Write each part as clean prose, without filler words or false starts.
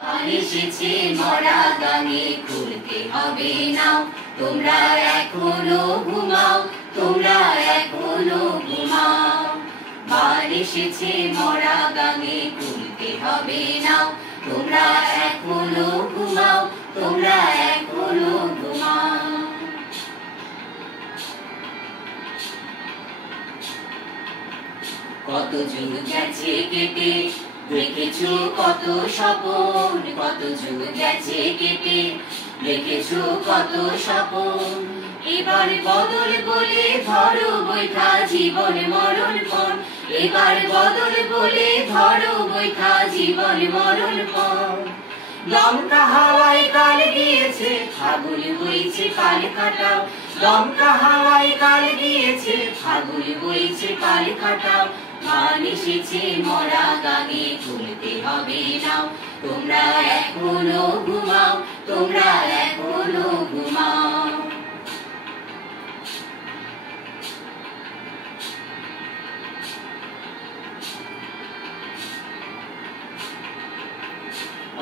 এসেছে মরা গাঙে খুলতে হবে নাও, তোমরা এখনো ঘুমাও, তোমরা এখনো ঘুমাও। বার এসেছে মরা গাঙে খুলতে হবে নাও, তোমরা এখনো ঘুমাও, তোমরা এখনো ঘুমাও। কত যুগ গেছে কেটে, দেখেছো কত স্বপন, কত যুগ গেছে কেটে, দেখেছো কত স্বপন। এবার বদল বলে ধরো বৈঠা জীবন মরণ পণ, এবার বদল বলে ধরো বৈঠা জীবন মরণ পণ। লঙ্কা হাওয়ায় কাল গিয়েছে, ফাগুন বইছে কাল কাটাও, লঙ্কা হাওয়ায় কাল গিয়েছে, ফাগুন বইছে কাল কাটাও। মান এসেছে মরা গাঙে খুলতে হবে নাও, তোমরা এখনো ঘুমাও, তোমরা এখনো ঘুমাও।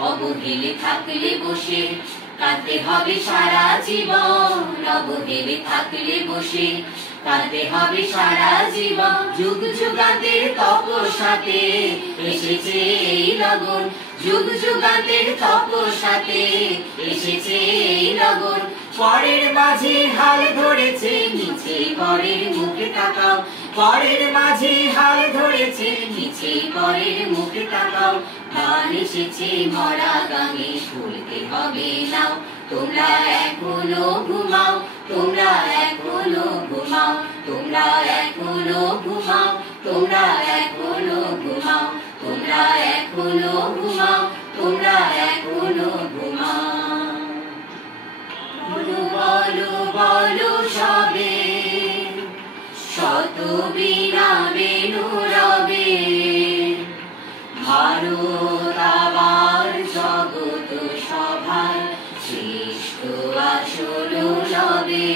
অবহেলে থাকলে বসে কাঁদতে হবে সারা জীবন, অবহেলে থাকলে বসে কাঁদতে হবে সারা জীবন। যুগ যুগান্তের তপস্যাতে এসেছে এই লগন, যুগ যুগান্তের তপস্যাতে এসেছে এই লগন। পরের মাঝে হাল ধরেছে নিচে পরের মুখে তাকাও, পরের মাঝে হাল ধরেছে নিচে পরের মুখে তাকাও। মান এসেছে মরা গাঙে খুলতে হবে নাও, তোমরা এখনো ঘুমাও, তোমরা এখনো ঘুমাও, তোমরা এখনো ঘুমাও, তোমরা এখনো ঘুমাও, তোমরা এখনো ঘুমাও, তোমরা এখনো ঘুমাও। বলো বলো বলো সবে, শত বীণা বেনু রবে, ভারত আবার জগৎ সভায় শ্রেষ্ঠ আসন লবে।